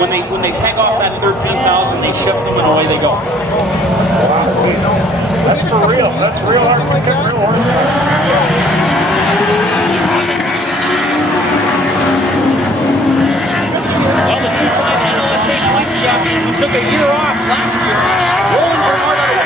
when they peg off that 13,000, they shift them and away they go. That's for real. That's real hard. Real hard. Well, the two-time NLSA points champion who took a year off last year, Roland Bernard out of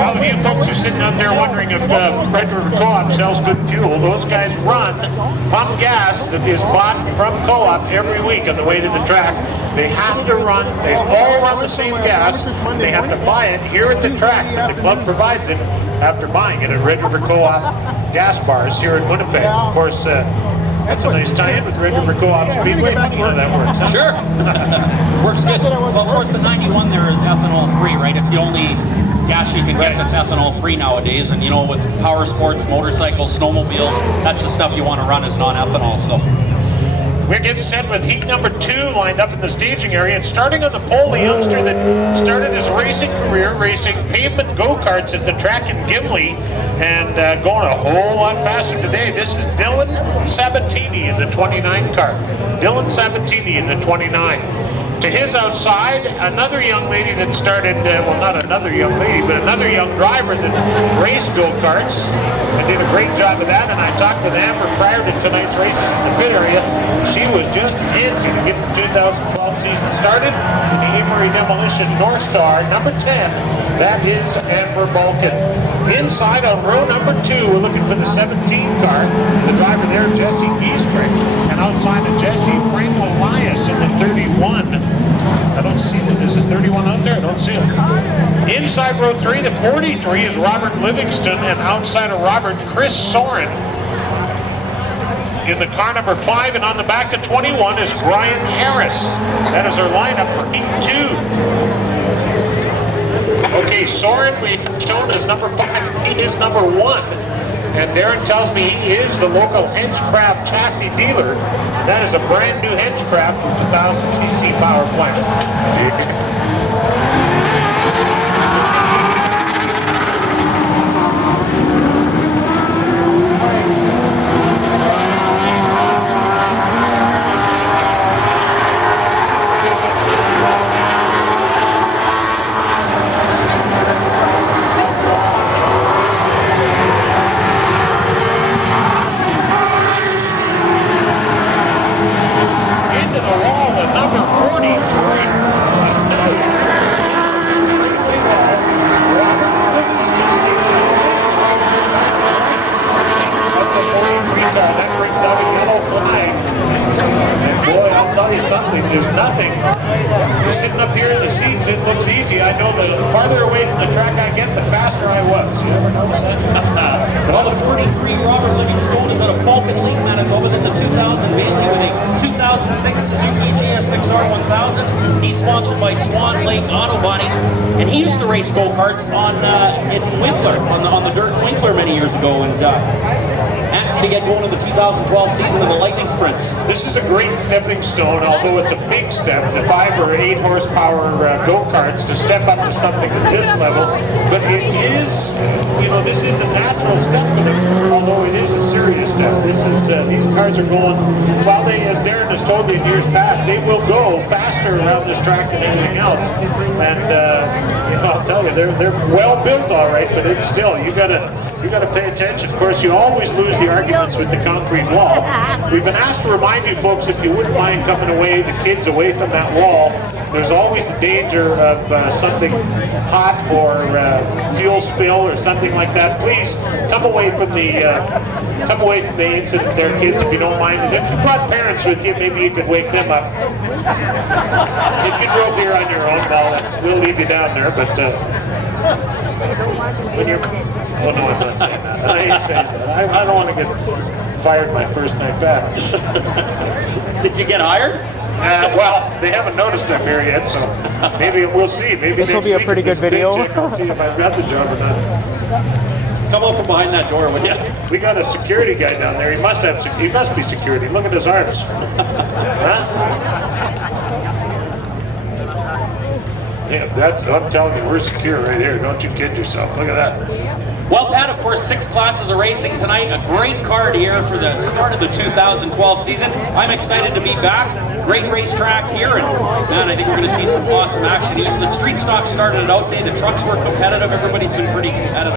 Well, if you folks are sitting out there wondering if Red River Co-op sells good fuel, those guys run pump gas that is bought from Co-op every week on the way to the track. They have to run, they all run the same gas. They have to buy it here at the track, but the club provides it after buying it at Red River Co-op gas bars here in Winnipeg. Of course, that's a nice tie-in with Red River Co-op Speedway. Funny how that works, huh? Sure. Works good. Well, of course, the 91 there is ethanol free, right? It's the only gas you can get that's ethanol free nowadays. And you know, with power sports, motorcycles, snowmobiles, that's the stuff you want to run as non-ethanol. So we're getting set with heat number 2 lined up in the staging area. And starting on the pole, the youngster that started his racing career racing pavement go-karts at the track in Gimli and going a whole lot faster today. This is Dylan Sabatini in the 29 car. Dylan Sabatini in the 29. To his outside, another young lady that started, well, not another young lady, but another young driver that raced go-karts and did a great job of that. And I talked with Amber prior to tonight's races in the pit area. She was just antsy to get the 2012 season started. The Amory Demolition North Star, number 10, that is Amber Balkin. Inside on row number 2, we're looking for the 17 car. The driver there, Jesse Giesbrich. And outside of Jesse, Frank Elias in the 31. I don't see that. Is it 31 out there? I don't see it. Inside row 3, the 43 is Robert Livingston, and outside of Robert, Chris Soren. In the car number 5, and on the back of 21 is Brian Harris. That is our lineup for heat 2. Okay, Soren we shown as number 5. He is number 1. And Darren tells me he is the local Henchcraft chassis dealer. That is a brand new Henchcraft with 1000cc power plant. There's nothing. You're sitting up here in the seats, it looks easy. I know the farther away from the track I get, the faster I was. You ever notice that? Well, the 43 Robert Livingstone is out of Falcon Lake, Manitoba. That's a 2000 Bailey with a 2006 Suzuki GSX-R 1000. He's sponsored by Swan Lake Auto Body. And he used to race go-karts on in Winkler, on the dirt in Winkler many years ago. And antsy to get going in the 2012 season of the Lightning Sprints. This is a great stepping stone, although it's a big step, the 5 or 8 horsepower go-karts to step up to something at this level. But it is, you know, this is a natural step for them, although This is these cars are going. While they, as Darren has told me in years past, they will go faster around this track than anything else. And I'll tell you, they're well built, all right. But it's still you gotta pay attention. Of course, you always lose the arguments with the concrete wall. We've been asked to remind you folks, if you wouldn't mind coming away, the kids away from that wall. There's always the danger of something hot or fuel spill or something like that. Please come away from the incident there, kids, if you don't mind. And if you brought parents with you, maybe you could wake them up. If you drove here on your own, well, we'll leave you down there. But when you're, oh no, I'm not saying that. I ain't saying that. I don't want to get fired my first night back. Did you get hired? Well, they haven't noticed I'm here yet, so maybe we'll see. Maybe this will be a pretty good video. I'll see if I've got the job or not. Come out from behind that door, would you? We got a security guy down there. He must be security. Look at his arms. Huh? Yeah, I'm telling you, we're secure right here. Don't you kid yourself. Look at that. Well, Pat, of course, 6 classes of racing tonight. A great card here for the start of the 2012 season. I'm excited to be back. Great racetrack here, and man, I think we're going to see some awesome action. Even the street stock started out today. The trucks were competitive. Everybody's been pretty competitive.